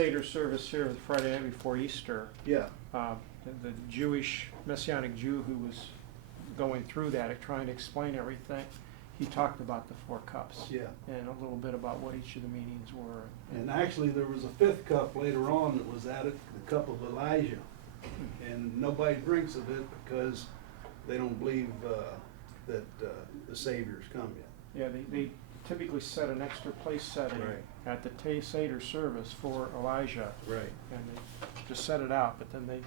Seder service here the Friday night before Easter. Yeah. The Jewish Messianic Jew who was going through that, trying to explain everything, he talked about the 4 cups. Yeah. And a little bit about what each of the meanings were. And actually, there was a 5th cup later on that was added, the cup of Elijah. And nobody drinks of it because they don't believe that the Savior's come yet. Yeah, they typically set an extra place setting Right. at the Seder service for Elijah. Right. And they just set it out, but then they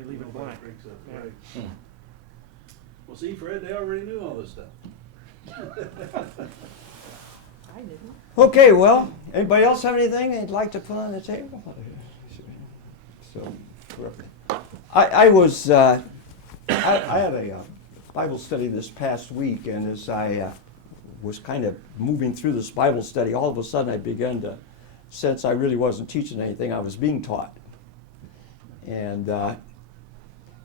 leave it Nobody blank. drinks of Yeah. it, right. Well, see, Fred, they already knew all this stuff. I didn't. Okay, well, anybody else have anything they'd like to put on the table? So, I was, I had a Bible study this past week, and as I was kind of moving through this Bible study, all of a sudden I began to sense I really wasn't teaching anything, I was being taught. And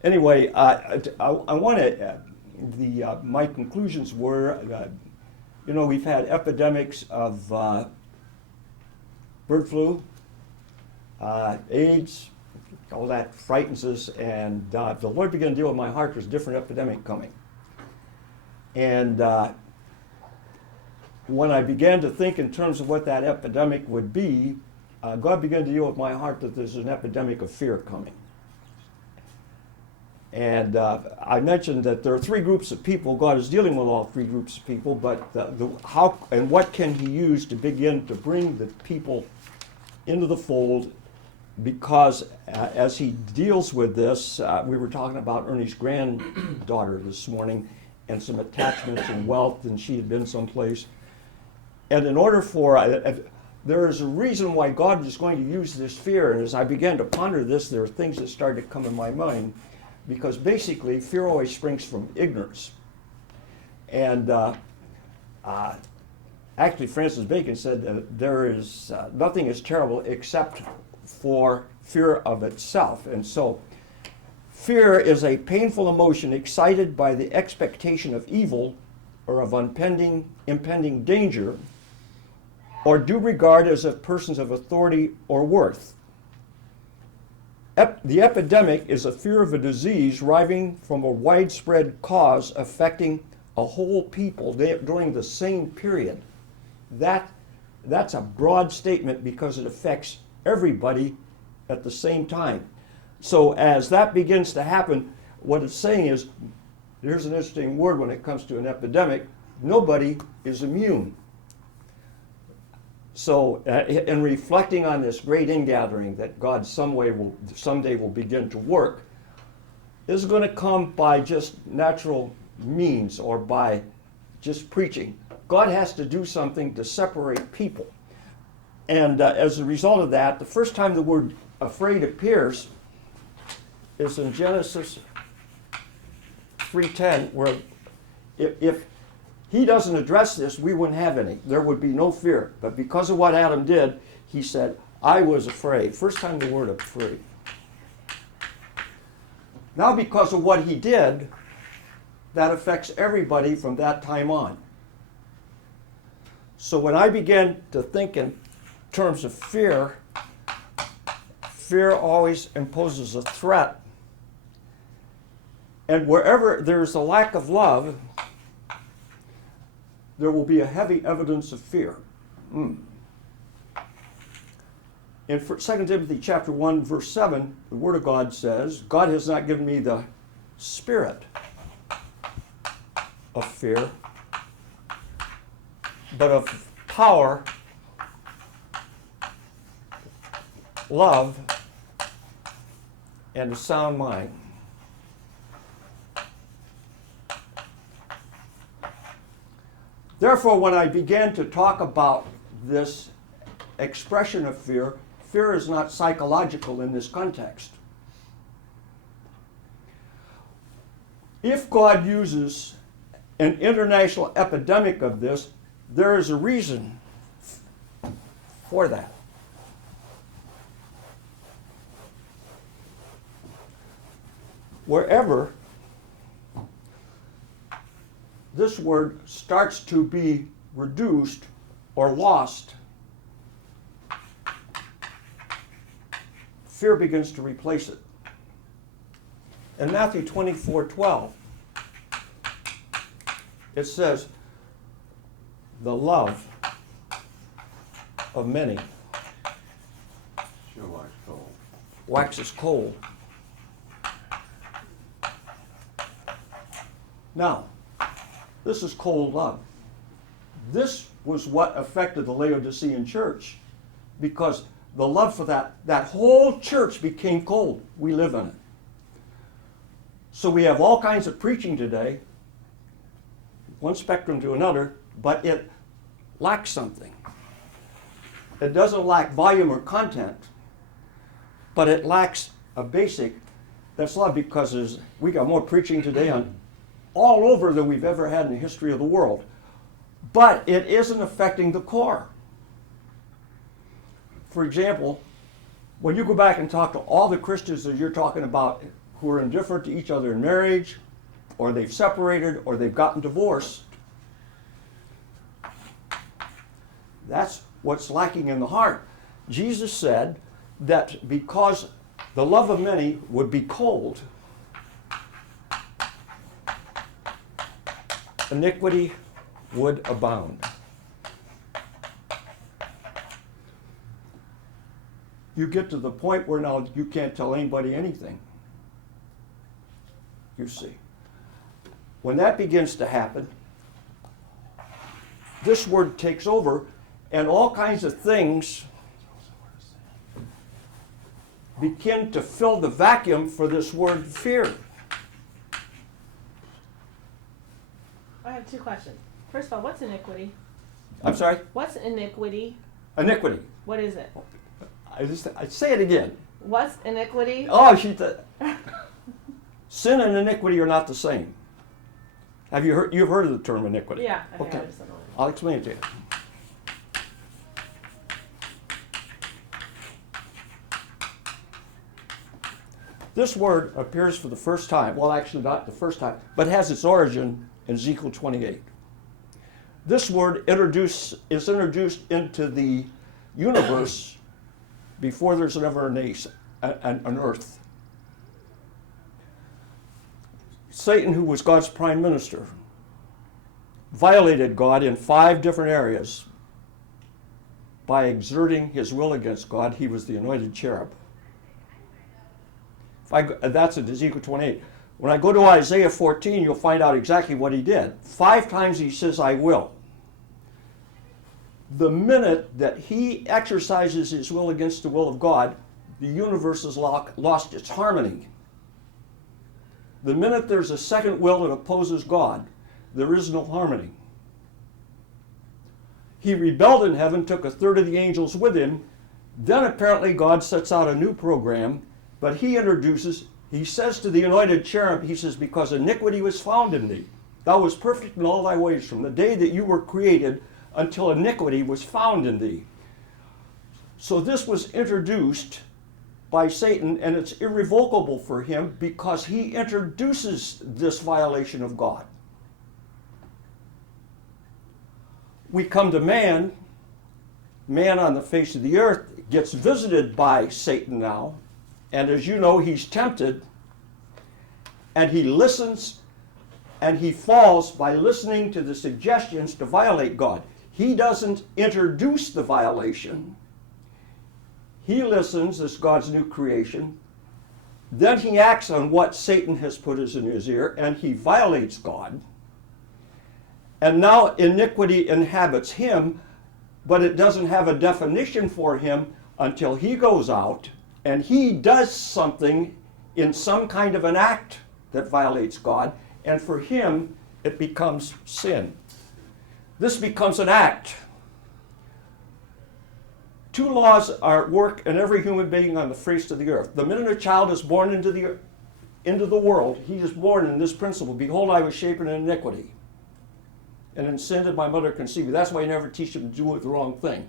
anyway, I want to, my conclusions were, we've had epidemics of bird flu, AIDS, all that frightens us, and the Lord began to deal with my heart. There's a different epidemic coming. And when I began to think in terms of what that epidemic would be, God began to deal with my heart that there's an epidemic of fear coming. And I mentioned that there are 3 groups of people. God is dealing with all 3 groups of people, but how and what can He use to begin to bring the people into the fold? Because as He deals with this, we were talking about Ernie's granddaughter this morning and some attachments and wealth, and she had been someplace. And in order for, there is a reason why God is going to use this fear. And as I began to ponder this, there are things that started to come in my mind. Because basically, fear always springs from ignorance. And actually, Francis Bacon said that there is nothing as terrible except for fear of itself. And so, fear is a painful emotion excited by the expectation of evil or of impending danger, or due regard as of persons of authority or worth. The epidemic is a fear of a disease arriving from a widespread cause affecting a whole people during the same period. That's a broad statement because it affects everybody at the same time. So as that begins to happen, what it's saying is, here's an interesting word when it comes to an epidemic, nobody is immune. So, in reflecting on this great ingathering that God someday will begin to work, is going to come by just natural means or by just preaching. God has to do something to separate people. And as a result of that, the first time the word afraid appears is in Genesis 3:10, where if He doesn't address this, we wouldn't have any. There would be no fear. But because of what Adam did, he said, I was afraid. First time the word afraid. Now because of what he did, that affects everybody from that time on. So when I began to think in terms of fear, fear always imposes a threat. And wherever there's a lack of love, there will be a heavy evidence of fear. In 2 Timothy chapter 1, verse 7, the Word of God says, God has not given me the spirit of fear, but of power, love, and a sound mind. Therefore, when I began to talk about this expression of fear, fear is not psychological in this context. If God uses an international epidemic of this, there is a reason for that. Wherever this word starts to be reduced or lost, fear begins to replace it. In Matthew 24:12, it says, the love of many Sure wax cold. waxes cold. Now, this is cold love. This was what affected the Laodicean church, because the love for that whole church became cold. We live in it. So we have all kinds of preaching today, one spectrum to another, but it lacks something. It doesn't lack volume or content, but it lacks a basic, that's love, because we got more preaching today on all over than we've ever had in the history of the world. But it isn't affecting the core. For example, when you go back and talk to all the Christians that you're talking about who are indifferent to each other in marriage, or they've separated, or they've gotten divorced, that's what's lacking in the heart. Jesus said that because the love of many would be cold, iniquity would abound. You get to the point where now you can't tell anybody anything. You see. When that begins to happen, this word takes over, and all kinds of things begin to fill the vacuum for this word fear. I have two questions. First of all, what's iniquity? I'm sorry? What's iniquity? Iniquity. What is it? I say it again. What's iniquity? Oh, sin and iniquity are not the same. Have you heard? You've heard of the term iniquity? Yeah. Okay. I just don't know. I'll explain it to you. This word appears for the first time, well, actually not the first time, but has its origin in Ezekiel 28. This word is introduced into the universe before there's ever an earth. Satan, who was God's prime minister, violated God in 5 different areas by exerting his will against God. He was the anointed cherub. That's in Ezekiel 28. When I go to Isaiah 14, you'll find out exactly what he did. 5 times he says, I will. The minute that he exercises his will against the will of God, the universe has lost its harmony. The minute there's a second will that opposes God, there is no harmony. He rebelled in heaven, took 1/3 of the angels with him. Then apparently God sets out a new program, but he says to the anointed cherub, he says, because iniquity was found in thee. Thou wast perfect in all thy ways from the day that you were created until iniquity was found in thee. So this was introduced by Satan, and it's irrevocable for him because he introduces this violation of God. We come to man on the face of the earth gets visited by Satan now, and as you know, he's tempted, and he listens, and he falls by listening to the suggestions to violate God. He doesn't introduce the violation. He listens as God's new creation. Then he acts on what Satan has put in his ear, and he violates God. And now iniquity inhabits him, but it doesn't have a definition for him until he goes out and he does something in some kind of an act that violates God, and for him it becomes sin. This becomes an act. 2 laws are at work in every human being on the face of the earth. The minute a child is born into the world, he is born in this principle. Behold, I was shapen in iniquity, and in sin did my mother conceive me. That's why you never teach him to do the wrong thing.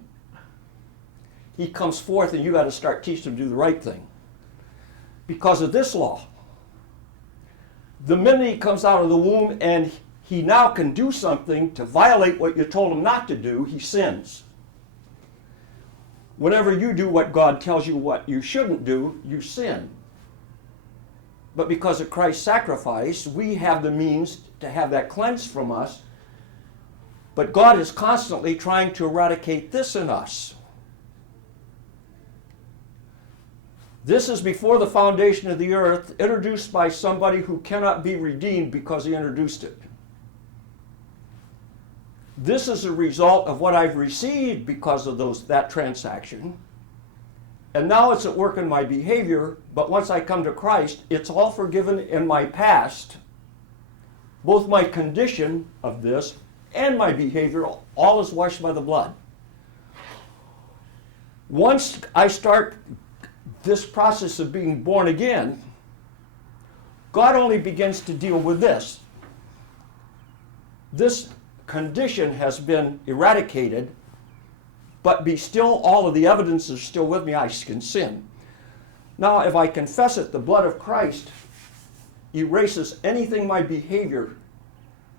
He comes forth, and you got to start teaching him to do the right thing. Because of this law, the minute he comes out of the womb and he now can do something to violate what you told him not to do, he sins. Whenever you do what God tells you what you shouldn't do, you sin. But because of Christ's sacrifice, we have the means to have that cleansed from us. But God is constantly trying to eradicate this in us. This is before the foundation of the earth, introduced by somebody who cannot be redeemed because he introduced it. This is a result of what I've received because of that transaction. And now it's at work in my behavior, but once I come to Christ, it's all forgiven in my past. Both my condition of this and my behavior, all is washed by the blood. Once I start this process of being born again, God only begins to deal with this. This condition has been eradicated, but all of the evidence is still with me, I can sin. Now, if I confess it, the blood of Christ erases anything my behavior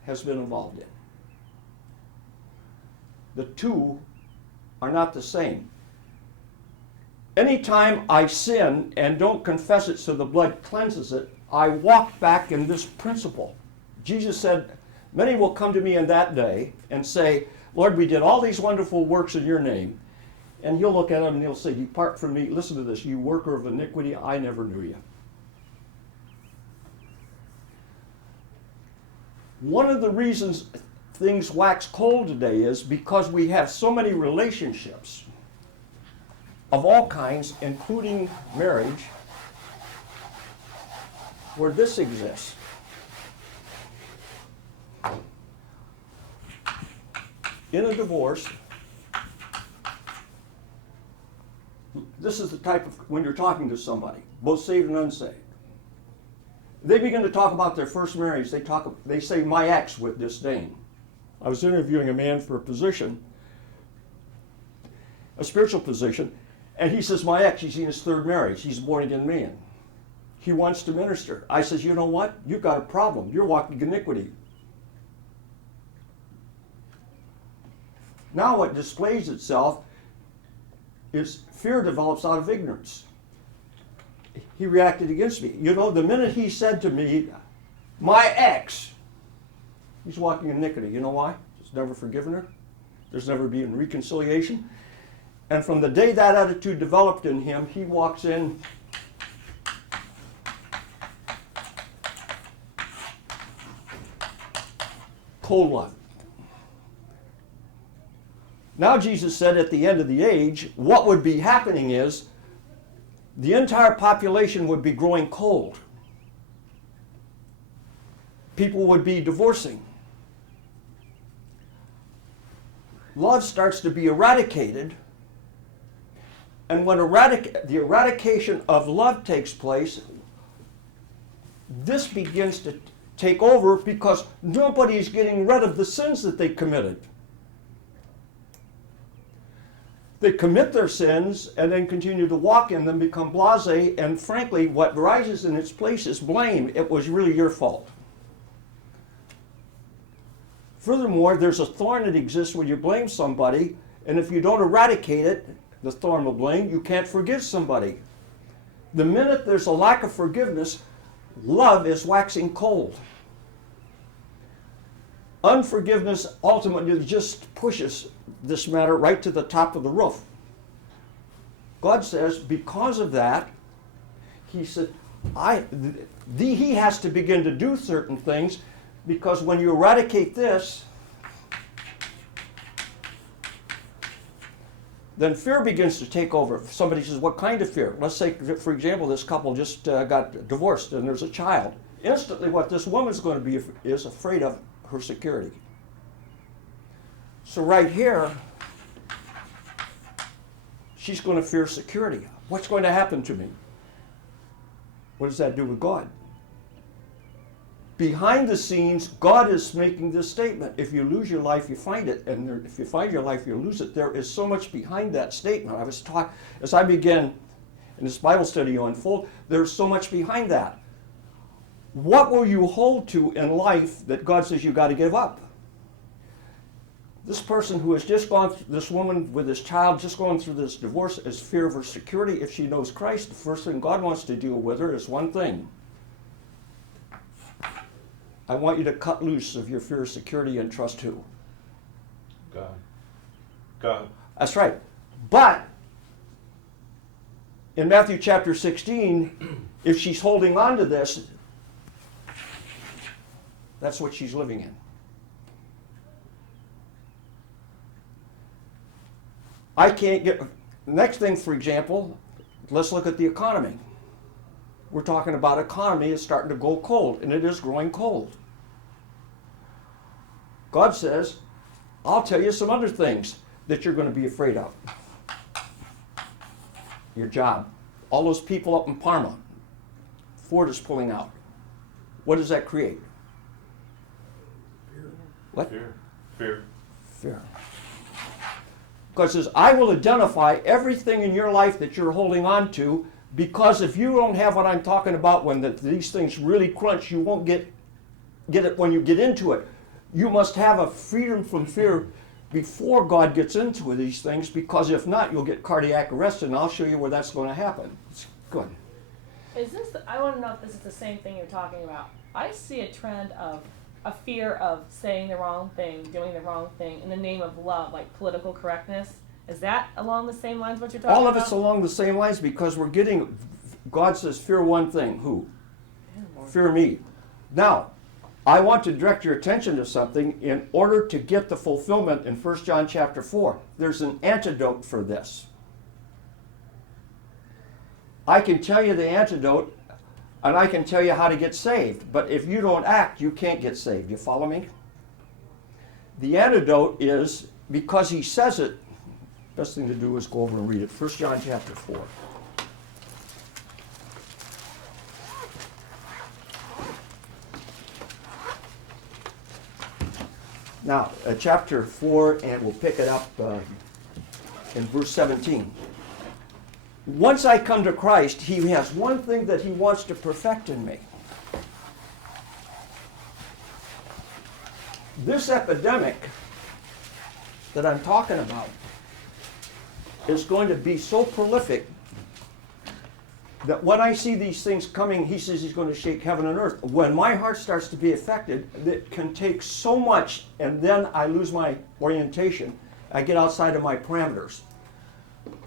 has been involved in. The two are not the same. Anytime I sin and don't confess it so the blood cleanses it, I walk back in this principle. Jesus said, many will come to me in that day and say, Lord, we did all these wonderful works in your name. And he'll look at them and he'll say, depart from me, listen to this, you worker of iniquity, I never knew you. One of the reasons things wax cold today is because we have so many relationships of all kinds, including marriage, where this exists. In a divorce, this is the type of, when you're talking to somebody, both saved and unsaved, they begin to talk about their first marriage. They say my ex with disdain. I was interviewing a man for a position, a spiritual position, and he says, my ex, he's in his third marriage. He's a born-again man. He wants to minister. I says, you know what? You've got a problem. You're walking iniquity. Now what displays itself is fear develops out of ignorance. He reacted against me. You know, the minute he said to me, my ex, he's walking iniquity. You know why? He's never forgiven her. There's never been reconciliation. And from the day that attitude developed in him, he walks in cold love. Now Jesus said at the end of the age, what would be happening is the entire population would be growing cold. People would be divorcing. Love starts to be eradicated. And when the eradication of love takes place, this begins to take over because nobody's getting rid of the sins that they committed. They commit their sins and then continue to walk in them, become blasé, and frankly, what rises in its place is blame. It was really your fault. Furthermore, there's a thorn that exists when you blame somebody, and if you don't eradicate it, the thorn of blame, you can't forgive somebody. The minute there's a lack of forgiveness, love is waxing cold. Unforgiveness ultimately just pushes this matter right to the top of the roof. God says, because of that, he said, he has to begin to do certain things, because when you eradicate this, then fear begins to take over. If somebody says, what kind of fear? Let's say, for example, this couple just got divorced and there's a child. Instantly what this woman's going to be is afraid of her security. So right here, she's going to fear security. What's going to happen to me? What does that do with God? Behind the scenes, God is making this statement. If you lose your life, you find it. And if you find your life, you lose it. There is so much behind that statement. I was taught, as I began in this Bible study to unfold, there's so much behind that. What will you hold to in life that God says you got to give up? This person who has just gone, this woman with this child, just going through this divorce, is fear of her security. If she knows Christ, the first thing God wants to deal with her is one thing. I want you to cut loose of your fear of security and trust who? God. God. That's right. But in Matthew chapter 16, if she's holding on to this, that's what she's living in. I can't get, next thing, for example, let's look at the economy. We're talking about economy is starting to go cold, and it is growing cold. God says, I'll tell you some other things that you're going to be afraid of. Your job. All those people up in Parma, Ford is pulling out. What does that create? Fear. What? Fear. Fear. God says, I will identify everything in your life that you're holding on to, because if you don't have what I'm talking about when these things really crunch, you won't get it when you get into it. You must have a freedom from fear before God gets into these things, because if not, you'll get cardiac arrest, and I'll show you where that's going to happen. It's good. Is this, I want to know if this is the same thing you're talking about. I see a trend of a fear of saying the wrong thing, doing the wrong thing in the name of love, like political correctness. Is that along the same lines what you're talking about? All of it's along the same lines, because we're getting, God says, fear one thing. Who? Fear me. Now, I want to direct your attention to something in order to get the fulfillment in 1 John chapter 4. There's an antidote for this. I can tell you the antidote, and I can tell you how to get saved, but if you don't act, you can't get saved. You follow me? The antidote is, because he says it, best thing to do is go over and read it. 1 John chapter 4. Now, chapter 4, and we'll pick it up in verse 17. Once I come to Christ, he has one thing that he wants to perfect in me. This epidemic that I'm talking about is going to be so prolific that when I see these things coming, he says he's going to shake heaven and earth. When my heart starts to be affected, it can take so much, and then I lose my orientation. I get outside of my parameters.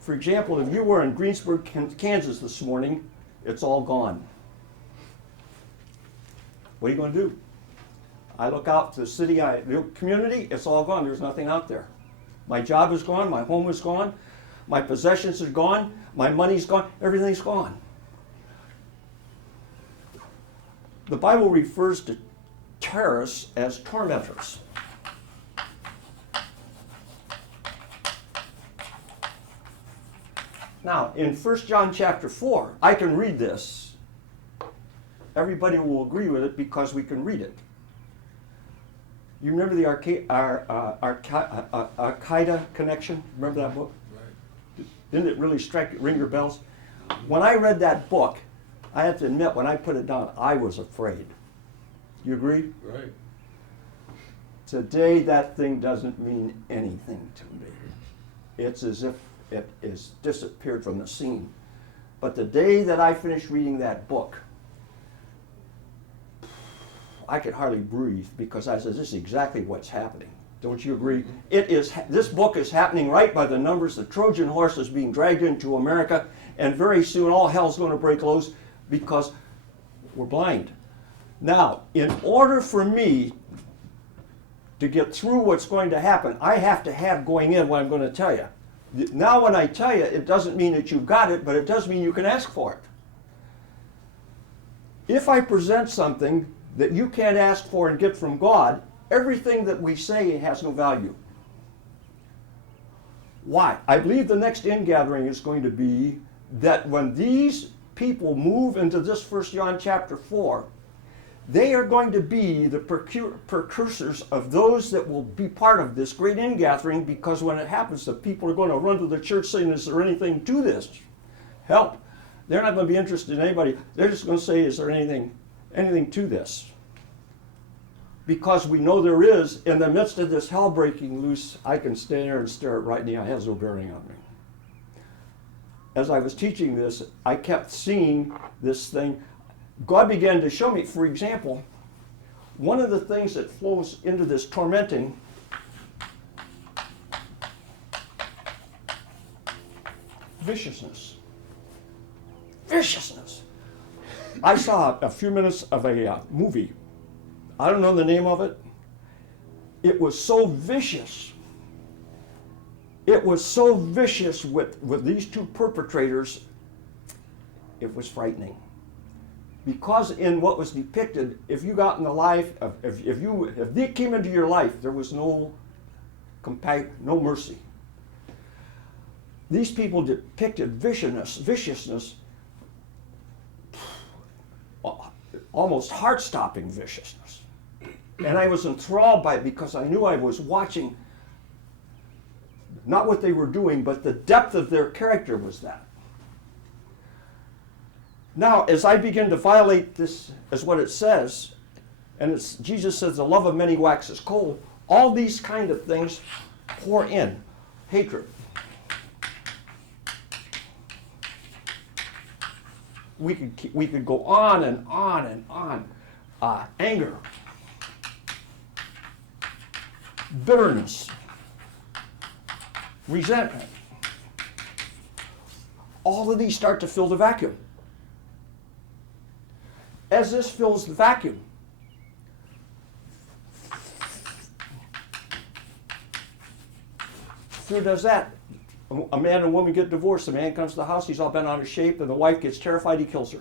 For example, if you were in Greensburg, Kansas this morning, it's all gone. What are you going to do? I look out to the city, the community, it's all gone. There's nothing out there. My job is gone, my home is gone, my possessions are gone, my money's gone, everything's gone. The Bible refers to terrorists as tormentors. Now, in 1 John chapter 4, I can read this. Everybody will agree with it because we can read it. You remember the Al-Qaeda connection? Remember that book? Right. Didn't it really ring your bells? When I read that book, I have to admit, when I put it down, I was afraid. You agree? Right. Today, that thing doesn't mean anything to me. It's as if it is disappeared from the scene. But the day that I finished reading that book, I could hardly breathe, because I said, this is exactly what's happening. Don't you agree? It is. This book is happening right by the numbers. The Trojan horse is being dragged into America, and very soon all hell's going to break loose because we're blind. Now, in order for me to get through what's going to happen, I have to have going in what I'm going to tell you. Now, when I tell you, it doesn't mean that you've got it, but it does mean you can ask for it. If I present something that you can't ask for and get from God, everything that we say has no value. Why? I believe the next ingathering is going to be that when these people move into this 1 John chapter 4, they are going to be the precursors of those that will be part of this great ingathering, because when it happens, the people are going to run to the church saying, is there anything to this? Help. They're not going to be interested in anybody. They're just going to say, is there anything to this? because we know there is, in the midst of this hell breaking loose, I can stand there and stare it right in the eye. It has no bearing on me. As I was teaching this, I kept seeing this thing. God began to show me, for example, one of the things that flows into this tormenting viciousness. Viciousness. I saw a few minutes of a movie. I don't know the name of it. It was so vicious. It was so vicious with these two perpetrators, it was frightening. Because in what was depicted, if you got in the life, if they came into your life, there was no mercy. These people depicted viciousness, almost heart-stopping viciousness. And I was enthralled by it because I knew I was watching not what they were doing, but the depth of their character was that. Now, as I begin to violate this, as what it says, and Jesus says the love of many waxes cold, all these kind of things pour in. Hatred. We could go on and on and on. Anger. Bitterness. Resentment. All of these start to fill the vacuum. As this fills the vacuum, fear does that. A man and a woman get divorced. The man comes to the house, he's all bent out of shape, and the wife gets terrified, he kills her.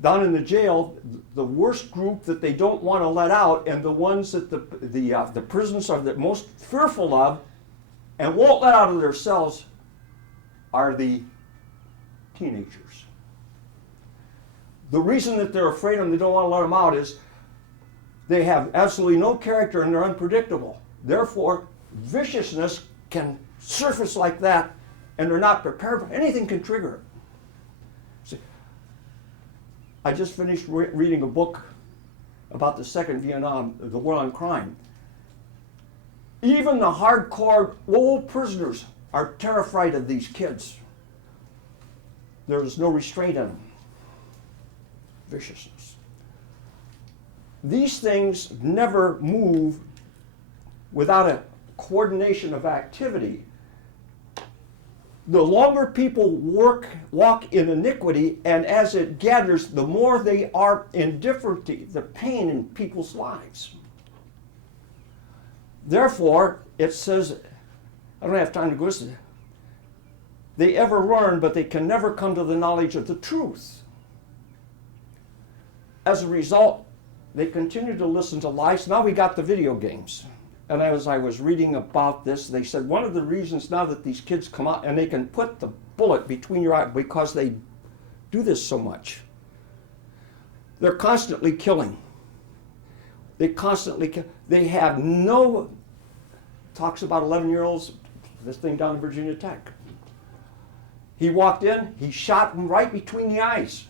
Down in the jail, the worst group that they don't want to let out, and the ones that the prisoners are the most fearful of, and won't let out of their cells, are the teenagers. The reason that they're afraid of them, they don't want to let them out, is they have absolutely no character and they're unpredictable. Therefore, viciousness can surface like that, and they're not prepared for anything can trigger it. See, I just finished reading a book about the Second Vietnam, the war on crime. Even the hardcore old prisoners are terrified of these kids. There is no restraint in them. Viciousness. These things never move without a coordination of activity. The longer people walk in iniquity, and as it gathers, the more they are indifferent to the pain in people's lives. Therefore, it says, I don't have time to go into it, they ever learn, but they can never come to the knowledge of the truth. As a result, they continue to listen to lies. Now we got the video games. And as I was reading about this, they said one of the reasons now that these kids come out and they can put the bullet between your eyes because they do this so much. They're constantly killing. They have no, talks about 11-year-olds, this thing down in Virginia Tech. He walked in, he shot him right between the eyes.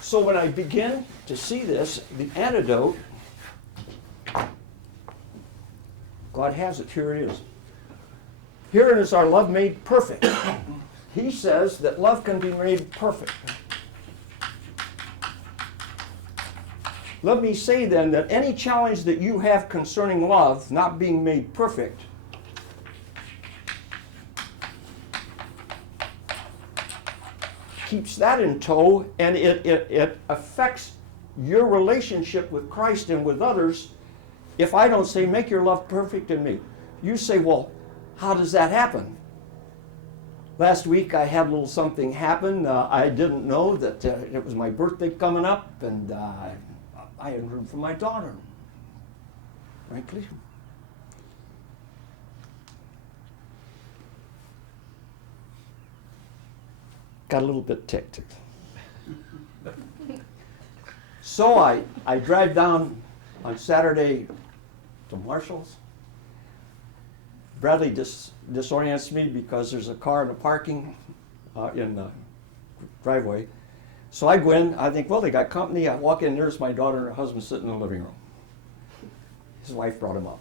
So when I begin to see this, the antidote, God has it, here it is. Here is our love made perfect. He says that love can be made perfect. Let me say then that any challenge that you have concerning love not being made perfect keeps that in tow, and it affects your relationship with Christ and with others. If I don't say, make your love perfect in me, you say, well, how does that happen? Last week I had a little something happen. I didn't know that it was my birthday coming up, and I hadn't heard from my daughter, frankly. Got a little bit ticked. So I drive down on Saturday to Marshall's. Bradley disorients me because there's a car in the parking in the driveway. So I go in, I think, well, they got company. I walk in, there's my daughter and her husband sitting in the living room. His wife brought him up.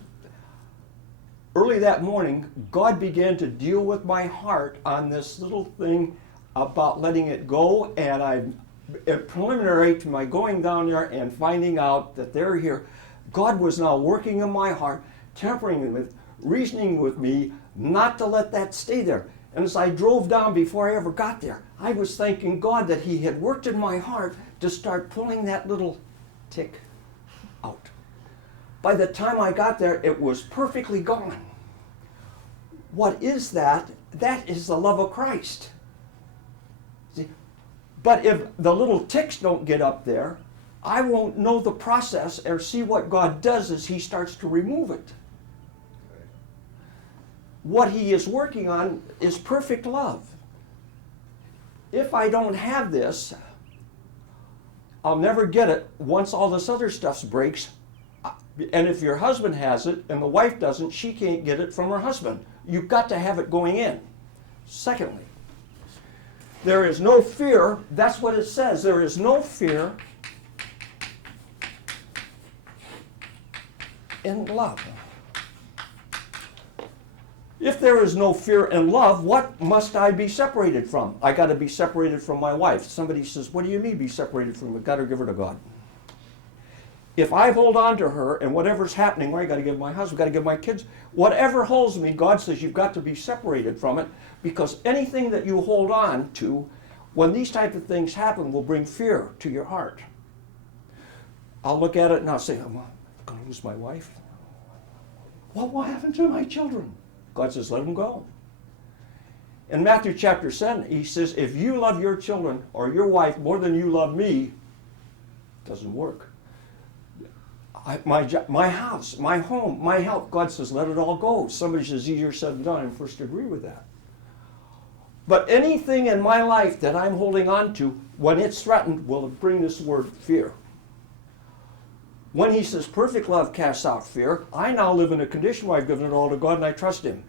Early that morning, God began to deal with my heart on this little thing about letting it go, and I'm preliminary to my going down there and finding out that they're here. God was now working in my heart, tempering with, reasoning with me not to let that stay there. And as I drove down before I ever got there, I was thanking God that He had worked in my heart to start pulling that little tick out. By the time I got there, it was perfectly gone. What is that? That is the love of Christ. See? But if the little ticks don't get up there, I won't know the process or see what God does as He starts to remove it. What He is working on is perfect love. If I don't have this, I'll never get it once all this other stuff breaks. And if your husband has it and the wife doesn't, she can't get it from her husband. You've got to have it going in. Secondly, there is no fear. That's what it says. There is no fear in love. If there is no fear in love, what must I be separated from? I got to be separated from my wife. Somebody says, what do you mean be separated from her? Got to give her to God. If I hold on to her and whatever's happening, well, I got to give my husband, got to give my kids, whatever holds me, God says you've got to be separated from it, because anything that you hold on to, when these type of things happen, will bring fear to your heart. I'll look at it and I'll say, I'm going to lose my wife. What will happen to my children? God says, let them go. In Matthew chapter 7, He says, if you love your children or your wife more than you love me, it doesn't work. My house, my home, my health, God says, let it all go. Somebody says, easier said than done. I first agree with that. But anything in my life that I'm holding on to, when it's threatened, will bring this word fear. When He says perfect love casts out fear, I now live in a condition where I've given it all to God and I trust Him.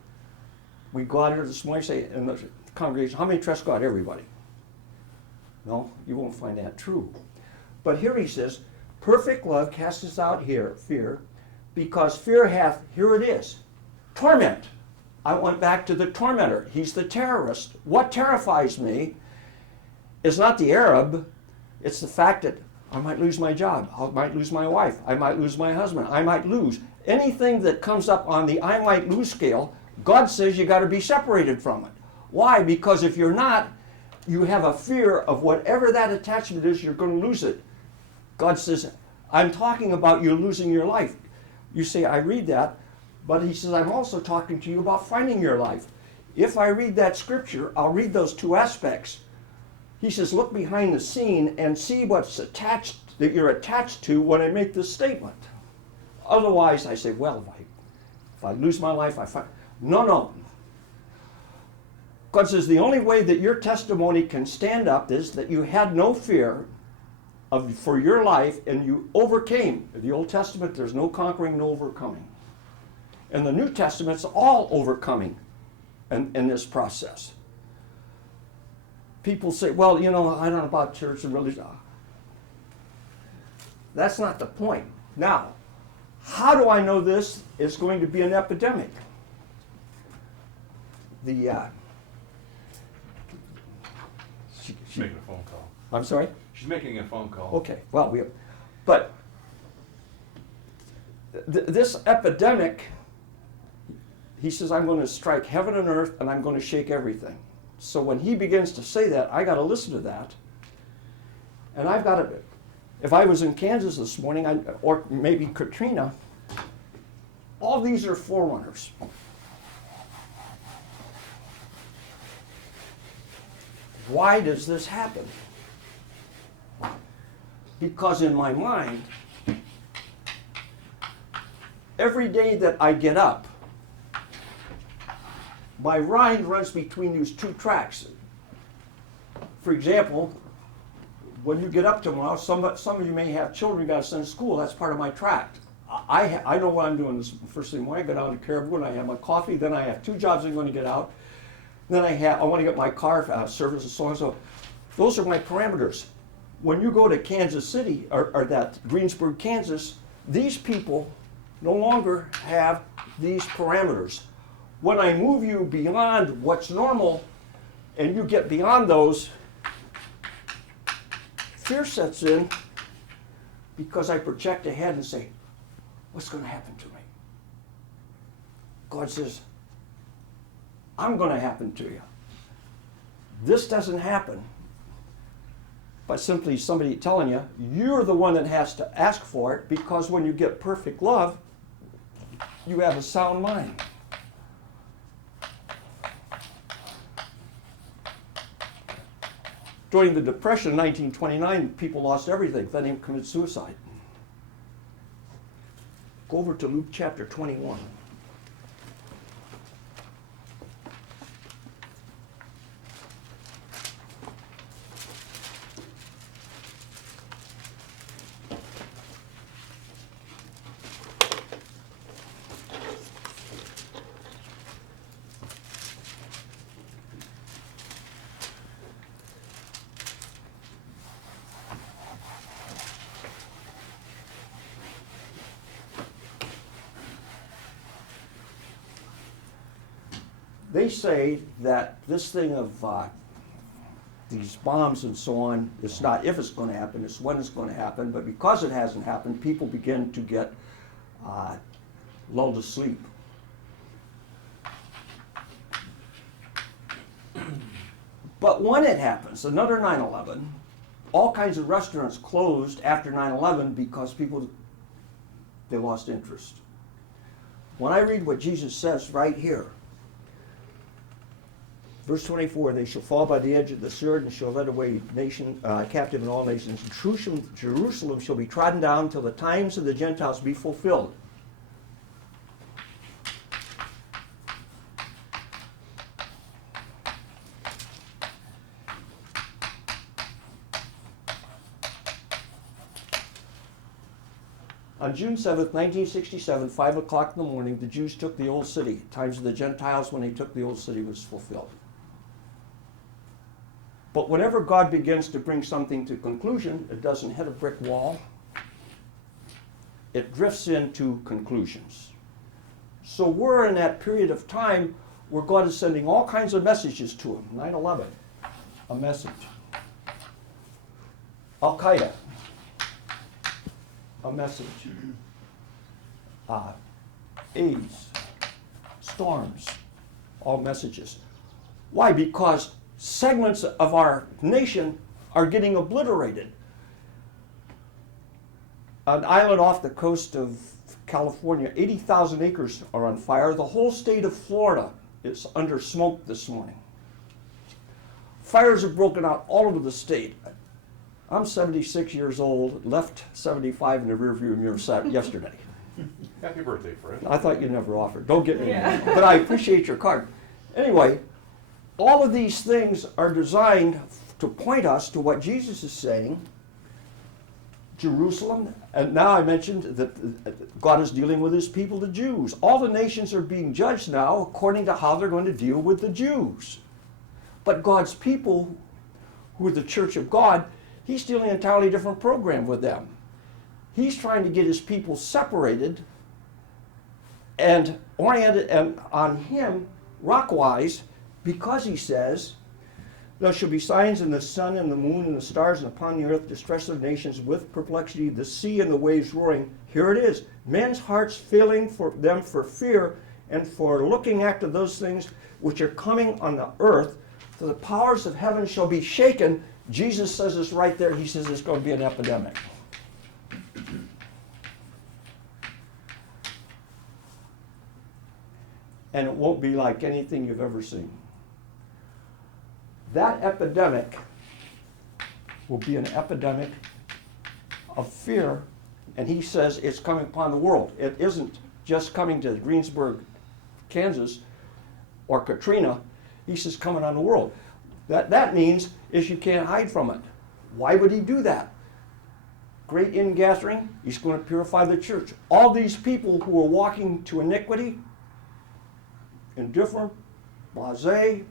We go out here this morning and say in the congregation, how many trust God? Everybody. No, you won't find that true. But here He says, perfect love casts out fear, because fear hath, here it is, torment. I went back to the tormentor. He's the terrorist. What terrifies me is not the Arab, it's the fact that I might lose my job, I might lose my wife, I might lose my husband, I might lose. Anything that comes up on the I might lose scale, God says you got to be separated from it. Why? Because if you're not, you have a fear of whatever that attachment is, you're going to lose it. God says, I'm talking about you losing your life. You say, I read that, but He says, I'm also talking to you about finding your life. If I read that scripture, I'll read those two aspects. He says, look behind the scene and see what's attached, that you're attached to when I make this statement. Otherwise, I say, well, if I lose my life, I find... No. God says the only way that your testimony can stand up is that you had no fear for your life and you overcame. In the Old Testament, there's no conquering, no overcoming. In the New Testament, it's all overcoming in this process. People say, well, you know, I don't know about church and religion. That's not the point. Now, how do I know this is going to be an epidemic? She's making a phone call. I'm sorry? She's making a phone call. Okay, well, but this epidemic, He says, I'm going to strike heaven and earth and I'm going to shake everything. So when He begins to say that, I got to listen to that. And I've got to, if I was in Kansas this morning, or maybe Katrina, all these are forerunners. Why does this happen? Because in my mind, every day that I get up, my mind runs between these two tracks. For example, when you get up tomorrow, some of you may have children you got to send to school. That's part of my tract. I know what I'm doing this first thing morning. I get out of Caribou and I have my coffee. Then I have 2 jobs I'm going to get out. Then I want to get my car service and so on. So those are my parameters. when you go to Kansas City, or that Greensburg, Kansas, these people no longer have these parameters. When I move you beyond what's normal, and you get beyond those, fear sets in because I project ahead and say, what's going to happen to me? God says, I'm going to happen to you. This doesn't happen by simply somebody telling you. You're the one that has to ask for it, because when you get perfect love, you have a sound mind. During the Depression in 1929, people lost everything. Then they committed suicide. Go over to Luke chapter 21. They say that this thing of these bombs and so on, it's not if it's going to happen, it's when it's going to happen. But because it hasn't happened, people begin to get lulled to sleep. But when it happens, another 9/11, all kinds of restaurants closed after 9/11 because people, they lost interest. When I read what Jesus says right here, verse 24, they shall fall by the edge of the sword and shall lead away nation captive in all nations. Jerusalem shall be trodden down till the times of the Gentiles be fulfilled. On June 7th, 1967, 5 o'clock in the morning, the Jews took the old city. Times of the Gentiles, when they took the old city, was fulfilled. But whenever God begins to bring something to conclusion, it doesn't hit a brick wall. It drifts into conclusions. So we're in that period of time where God is sending all kinds of messages to him. 9/11, a message. Al-Qaeda, a message. AIDS, storms, all messages. Why? Because segments of our nation are getting obliterated. An island off the coast of California, 80,000 acres are on fire. The whole state of Florida is under smoke this morning. Fires have broken out all over the state. I'm 76 years old, left 75 in the rearview mirror yesterday. Happy birthday, Fred. I thought you never offered. Don't get me. Yeah. But I appreciate your card. Anyway, all of these things are designed to point us to what Jesus is saying. Jerusalem, and now I mentioned that God is dealing with his people, the Jews. All the nations are being judged now according to how they're going to deal with the Jews. But God's people, who are the church of God, he's dealing an entirely different program with them. He's trying to get his people separated and oriented on him rockwise, because he says, there shall be signs in the sun and the moon and the stars, and upon the earth distress of nations with perplexity, the sea and the waves roaring. Here it is. Men's hearts failing for them for fear and for looking after those things which are coming on the earth. For the powers of heaven shall be shaken. Jesus says this right there. He says it's going to be an epidemic. And it won't be like anything you've ever seen. That epidemic will be an epidemic of fear, and he says it's coming upon the world. It isn't just coming to Greensburg, Kansas, or Katrina. He says coming on the world. That means is you can't hide from it. Why would he do that? Great ingathering, he's going to purify the church. All these people who are walking to iniquity, indifferent, blasé,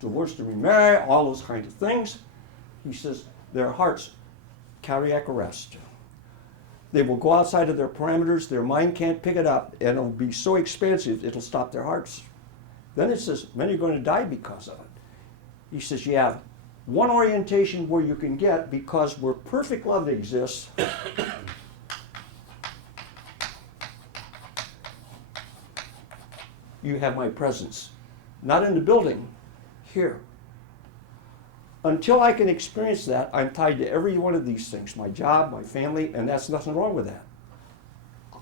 divorced to remarry, all those kinds of things. He says, their hearts cardiac arrest. They will go outside of their parameters, their mind can't pick it up, and it'll be so expansive it'll stop their hearts. Then it says, many are going to die because of it. He says, you have one orientation where you can get, because where perfect love exists, you have my presence. Not in the building, here. Until I can experience that, I'm tied to every one of these things, my job, my family, and that's nothing wrong with that.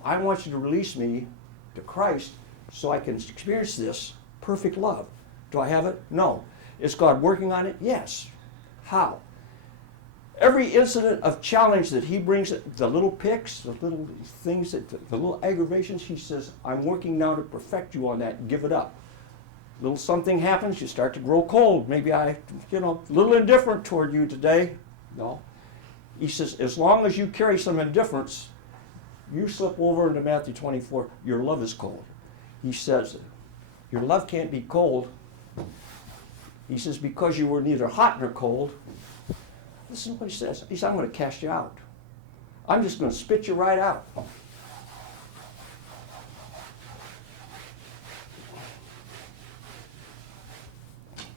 I want you to release me to Christ so I can experience this perfect love. Do I have it? No. Is God working on it? Yes. How? Every incident of challenge that he brings, the little picks, the little things, the little aggravations, he says, I'm working now to perfect you on that. Give it up. Little something happens, you start to grow cold. Maybe a little indifferent toward you today. No. He says, as long as you carry some indifference, you slip over into Matthew 24, your love is cold. He says, your love can't be cold. He says, because you were neither hot nor cold. Listen to what he says. He says, I'm going to cast you out. I'm just going to spit you right out.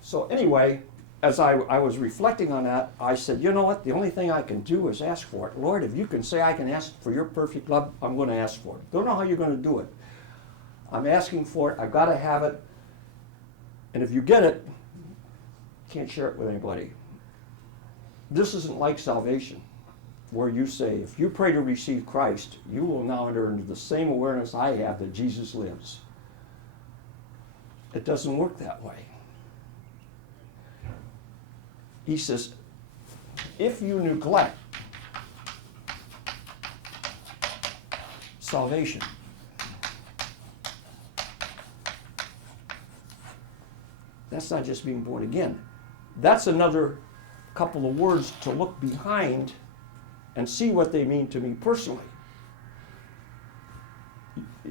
So anyway, as I was reflecting on that, I said, you know what? The only thing I can do is ask for it. Lord, if you can say I can ask for your perfect love, I'm going to ask for it. Don't know how you're going to do it. I'm asking for it. I've got to have it. And if you get it, can't share it with anybody. This isn't like salvation, where you say, if you pray to receive Christ, you will now enter into the same awareness I have that Jesus lives. It doesn't work that way. He says, if you neglect salvation, that's not just being born again. That's another couple of words to look behind and see what they mean to me personally.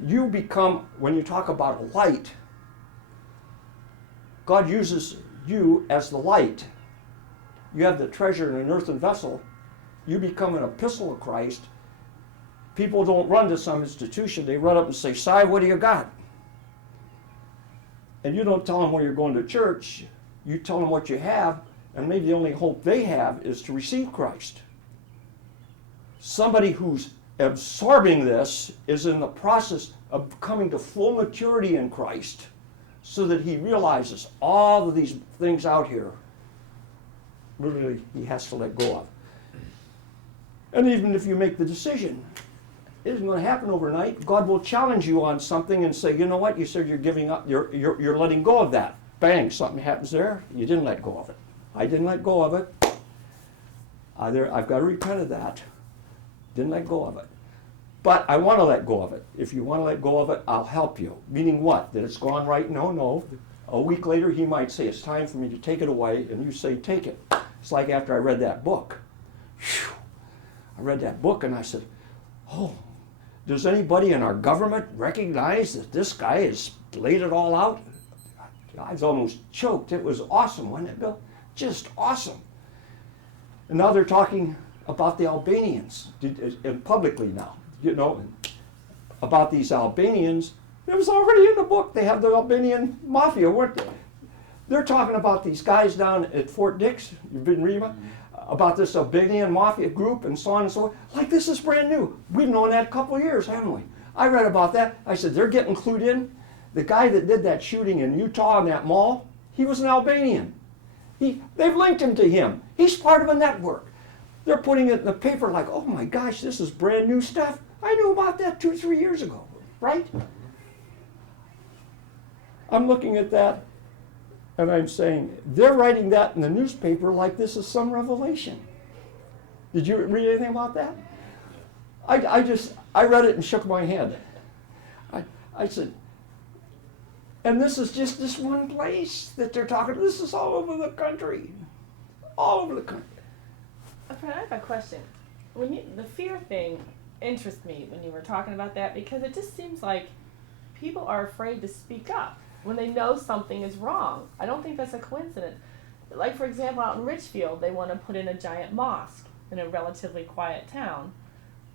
You become, when you talk about light, God uses you as the light. You have the treasure in an earthen vessel. You become an epistle of Christ. People don't run to some institution. They run up and say, Si, what do you got? And you don't tell them where you're going to church. You tell them what you have, and maybe the only hope they have is to receive Christ. Somebody who's absorbing this is in the process of coming to full maturity in Christ so that he realizes all of these things out here, literally, he has to let go of. And even if you make the decision, it isn't going to happen overnight. God will challenge you on something and say, you know what, you said you're giving up, you're letting go of that. Bang, something happens there, you didn't let go of it. I didn't let go of it. I've got to repent of that. Didn't let go of it. But I want to let go of it. If you want to let go of it, I'll help you. Meaning what? That it's gone right? No. A week later, he might say, it's time for me to take it away, and you say, take it. It's like after I read that book. Whew. I read that book, and I said, oh, does anybody in our government recognize that this guy has laid it all out? I was almost choked. It was awesome, wasn't it, Bill? Just awesome. And now they're talking about the Albanians, and publicly now, about these Albanians. It was already in the book. They have the Albanian mafia, weren't they? They're talking about these guys down at Fort Dix, you've been reading about this Albanian mafia group and so on and so forth. Like this is brand new. We've known that a couple of years, haven't we? I read about that. I said, they're getting clued in. The guy that did that shooting in Utah in that mall, he was an Albanian. They've linked him to him. He's part of a network. They're putting it in the paper like, oh my gosh, this is brand new stuff. I knew about that 2 or 3 years ago, right? I'm looking at that and I'm saying, they're writing that in the newspaper like this is some revelation. Did you read anything about that? I read it and shook my head. I said, and this is just this one place that they're talking. This is all over the country. All over the country. I have a question. The fear thing interests me when you were talking about that, because it just seems like people are afraid to speak up when they know something is wrong. I don't think that's a coincidence. like for example, out in Richfield, they want to put in a giant mosque in a relatively quiet town.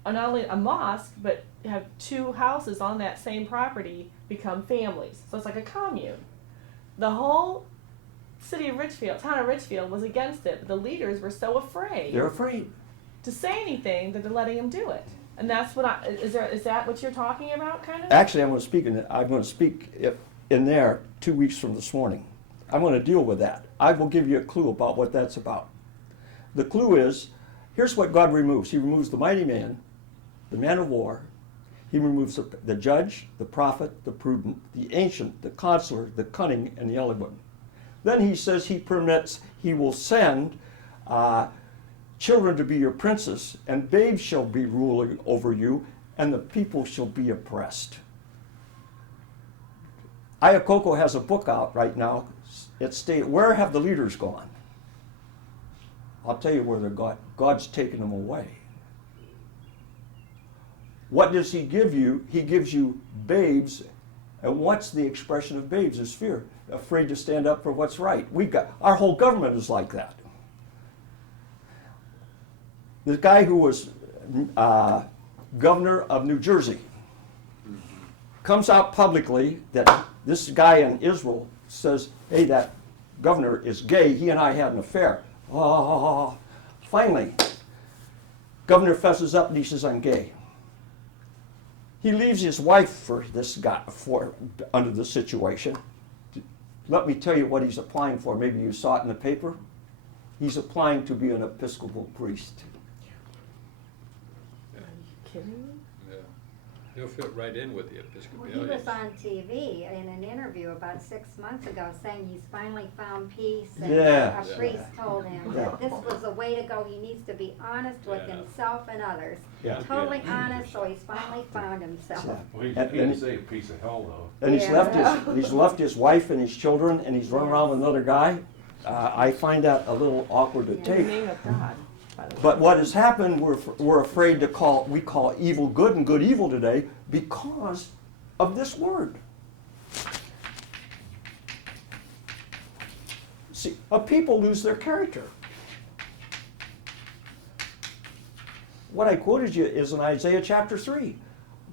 And not only a mosque, but have two houses on that same property become families. So it's like a commune. The whole city of Richfield, town of Richfield, was against it, but the leaders were so afraid They're afraid. to say anything that they're letting them do it. And that's what is that what you're talking about, kind of? Actually, I'm going to speak in there 2 weeks from this morning. I'm going to deal with that. I will give you a clue about what that's about. The clue is, here's what God removes. He removes the mighty man, the man of war. He removes the judge, the prophet, the prudent, the ancient, the counselor, the cunning, and the eloquent. Then he says he will send children to be your princes, and babes shall be ruling over you, and the people shall be oppressed. Ayakoko has a book out right now. It states, where have the leaders gone? I'll tell you where they're gone. God's taken them away. What does he give you? He gives you babes. And what's the expression of babes? Is fear. Afraid to stand up for what's right. Our whole government is like that. The guy who was governor of New Jersey comes out publicly that this guy in Israel says, hey, that governor is gay. He and I had an affair. Oh, finally, governor fesses up and he says, I'm gay. He leaves his wife for this guy under the situation. Let me tell you what he's applying for. Maybe you saw it in the paper. He's applying to be an Episcopal priest. Are you kidding me? Yeah. He'll fit right in with the Well, Episcopalians. he was on TV in an interview about 6 months ago saying he's finally found peace, and Yeah. a priest told him Yeah. that this was the way to go. He needs to be honest with Yeah. himself and others. Yeah. Totally honest, so he's finally found himself. Well, you And- can't say a piece of hell, though. And he's Yeah. left his wife and his children, and he's run around with another guy. I find that a little awkward to Yeah. In the take. name of God, by the way. But what has happened, we're afraid to call evil good and good evil today because of this word. See, a people lose their character. What I quoted you is in Isaiah chapter 3.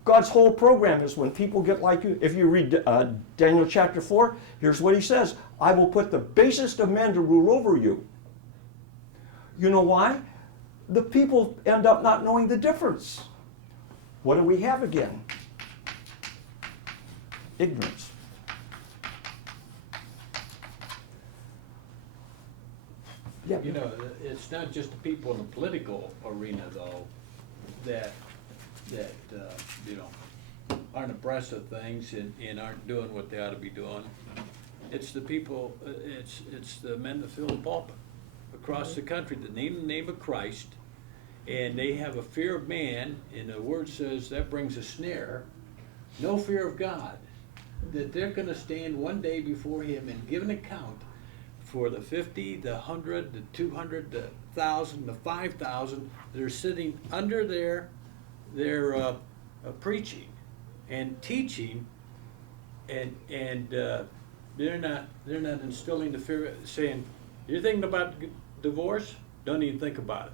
God's whole program is when people get like you. If you read Daniel chapter 4, here's what he says. I will put the basest of men to rule over you. You know why? The people end up not knowing the difference. What do we have again? Ignorance. Yeah. You know, it's not just the people in the political arena, though, that you know, aren't abreast of things and aren't doing what they ought to be doing. It's the people, it's the men that fill the pulpit across the country that name the name of Christ, and they have a fear of man, and the word says that brings a snare, no fear of God, that they're gonna stand one day before him and give an account for the 50, the 100, the 200, the 1,000, the 5,000 that are sitting under their preaching and teaching, and they're not instilling the fear, saying, you're thinking about divorce? Don't even think about it.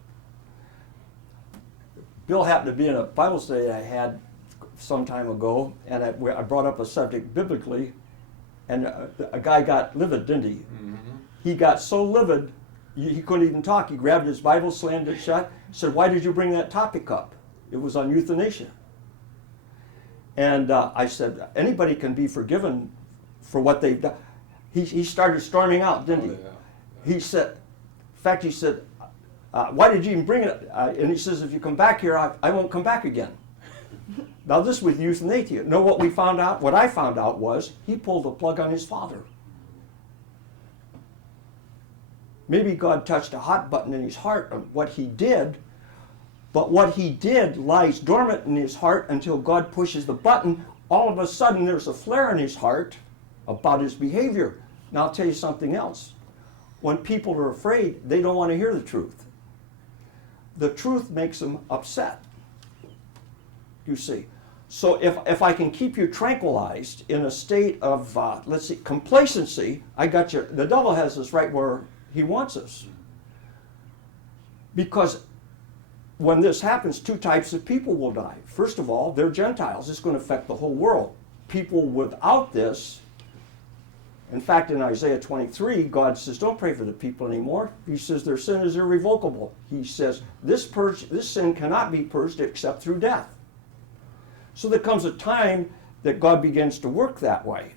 Bill happened to be in a Bible study I had some time ago, and I brought up a subject biblically, and a guy got livid, didn't he? Mm-hmm. He got so livid, he couldn't even talk. He grabbed his Bible, slammed it shut, said, why did you bring that topic up? It was on euthanasia. And I said, anybody can be forgiven for what they've done. He started storming out, didn't he? He said, in fact, he said, why did you even bring it? And he says, if you come back here, I won't come back again. Now this with euthanasia. Know what we found out? What I found out was he pulled the plug on his father. Maybe God touched a hot button in his heart on what he did, but what he did lies dormant in his heart until God pushes the button. All of a sudden there's a flare in his heart about his behavior. Now I'll tell you something else. When people are afraid, they don't want to hear the truth. The truth makes them upset. You see. So if I can keep you tranquilized in a state of, let's see, complacency, I got you. The devil has us right where He wants us. Because when this happens, two types of people will die. First of all, they're Gentiles. It's going to affect the whole world. People without this, in fact, in Isaiah 23, God says, don't pray for the people anymore. He says their sin is irrevocable. He says this sin cannot be purged except through death. So there comes a time that God begins to work that way.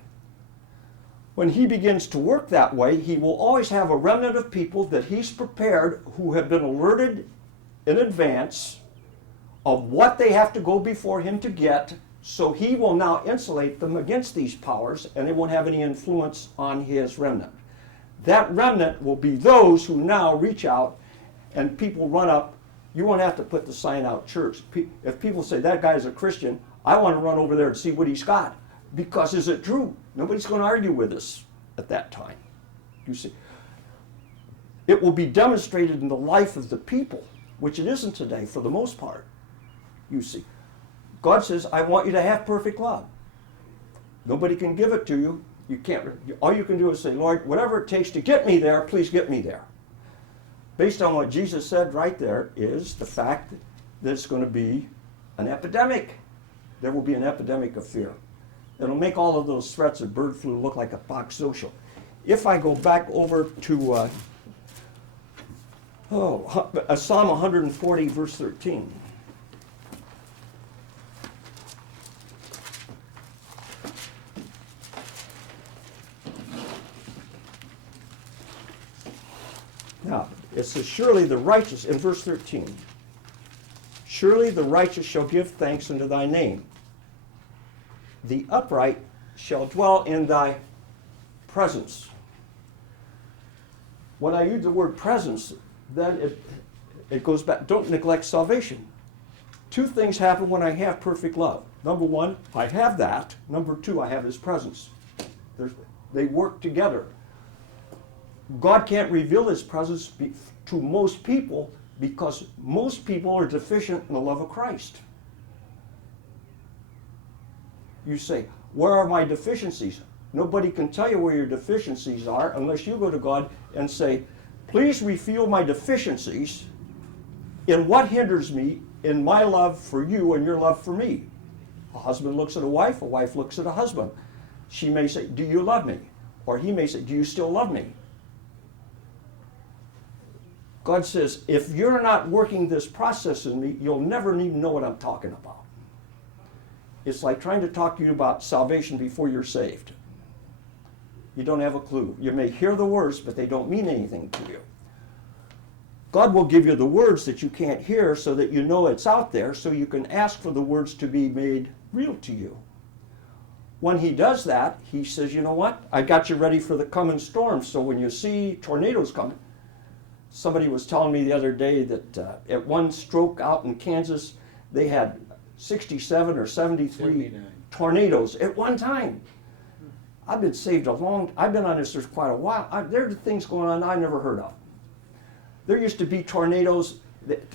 When he begins to work that way, he will always have a remnant of people that he's prepared who have been alerted in advance of what they have to go before him to get, so he will now insulate them against these powers, and they won't have any influence on his remnant. That remnant will be those who now reach out and people run up. You won't have to put the sign out, church. If people say, that guy's a Christian, I want to run over there and see what he's got. Because is it true? Nobody's going to argue with us at that time. You see, it will be demonstrated in the life of the people, which it isn't today for the most part. You see, God says, I want you to have perfect love. Nobody can give it to you. You can't. All you can do is say, Lord, whatever it takes to get me there, please get me there. Based on what Jesus said right there is the fact that it's going to be an epidemic. There will be an epidemic of fear. It'll make all of those threats of bird flu look like a box social. If I go back over to Psalm 140, verse 13. Now, it says, surely the righteous, in verse 13, surely the righteous shall give thanks unto thy name. The upright shall dwell in thy presence. When I use the word presence, then it goes back. Don't neglect salvation. Two things happen when I have perfect love. Number one, I have that. Number two, I have his presence. They work together. God can't reveal his presence to most people because most people are deficient in the love of Christ. You say, where are my deficiencies? Nobody can tell you where your deficiencies are unless you go to God and say, please reveal my deficiencies in what hinders me in my love for you and your love for me. A husband looks at a wife looks at a husband. She may say, do you love me? Or he may say, do you still love me? God says, if you're not working this process in me, you'll never even know what I'm talking about. It's like trying to talk to you about salvation before you're saved. You don't have a clue. You may hear the words, but they don't mean anything to you. God will give you the words that you can't hear so that you know it's out there, so you can ask for the words to be made real to you. When he does that, he says, you know what? I got you ready for the coming storm, so when you see tornadoes coming, somebody was telling me the other day that at one stroke out in Kansas, they had 67 or 73 79. tornadoes at one time. I've been saved I've been on this earth quite a while. There are things going on I never heard of. There used to be tornadoes,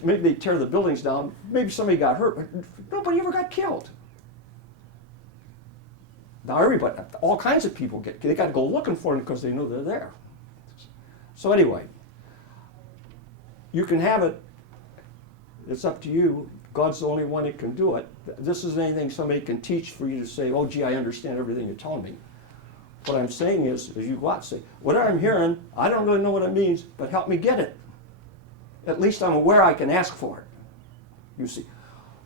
maybe they tear the buildings down, maybe somebody got hurt, but nobody ever got killed. Now everybody, all kinds of people they got to go looking for them because they know they're there. So anyway, you can have it. It's up to you. God's the only one that can do it. This isn't anything somebody can teach for you to say, oh, gee, I understand everything you're telling me. What I'm saying is you go out and say, whatever I'm hearing, I don't really know what it means, but help me get it. At least I'm aware I can ask for it. You see,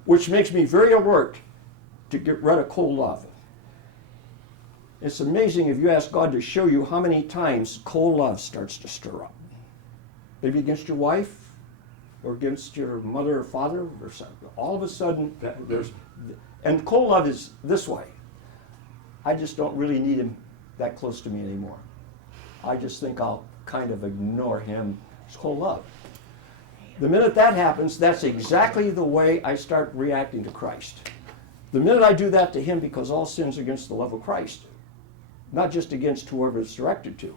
which makes me very alert to get rid of cold love. It's amazing if you ask God to show you how many times cold love starts to stir up. Maybe against your wife, or against your mother or father, or something. All of a sudden, and cold love is this way. I just don't really need him that close to me anymore. I just think I'll kind of ignore him. It's cold love. The minute that happens, that's exactly the way I start reacting to Christ. The minute I do that to him, because all sin's against the love of Christ, not just against whoever it's directed to.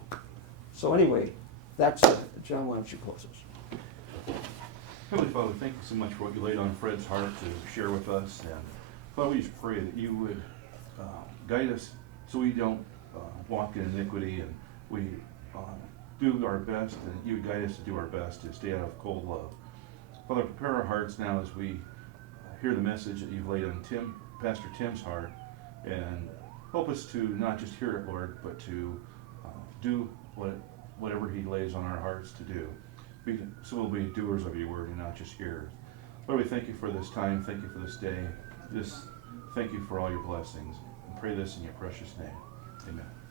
So anyway, that's it. John, why don't you close this? Heavenly Father, thank you so much for what you laid on Fred's heart to share with us. And Father, we just pray that you would guide us so we don't walk in iniquity, and we do our best, and you would guide us to do our best to stay out of cold love. Father, prepare our hearts now as we hear the message that you've laid on Pastor Tim's heart, and help us to not just hear it, Lord, but to do whatever he lays on our hearts to do. So we'll be doers of your word and not just hearers. Lord, we thank you for this time. Thank you for this day. Just thank you for all your blessings. And pray this in your precious name. Amen.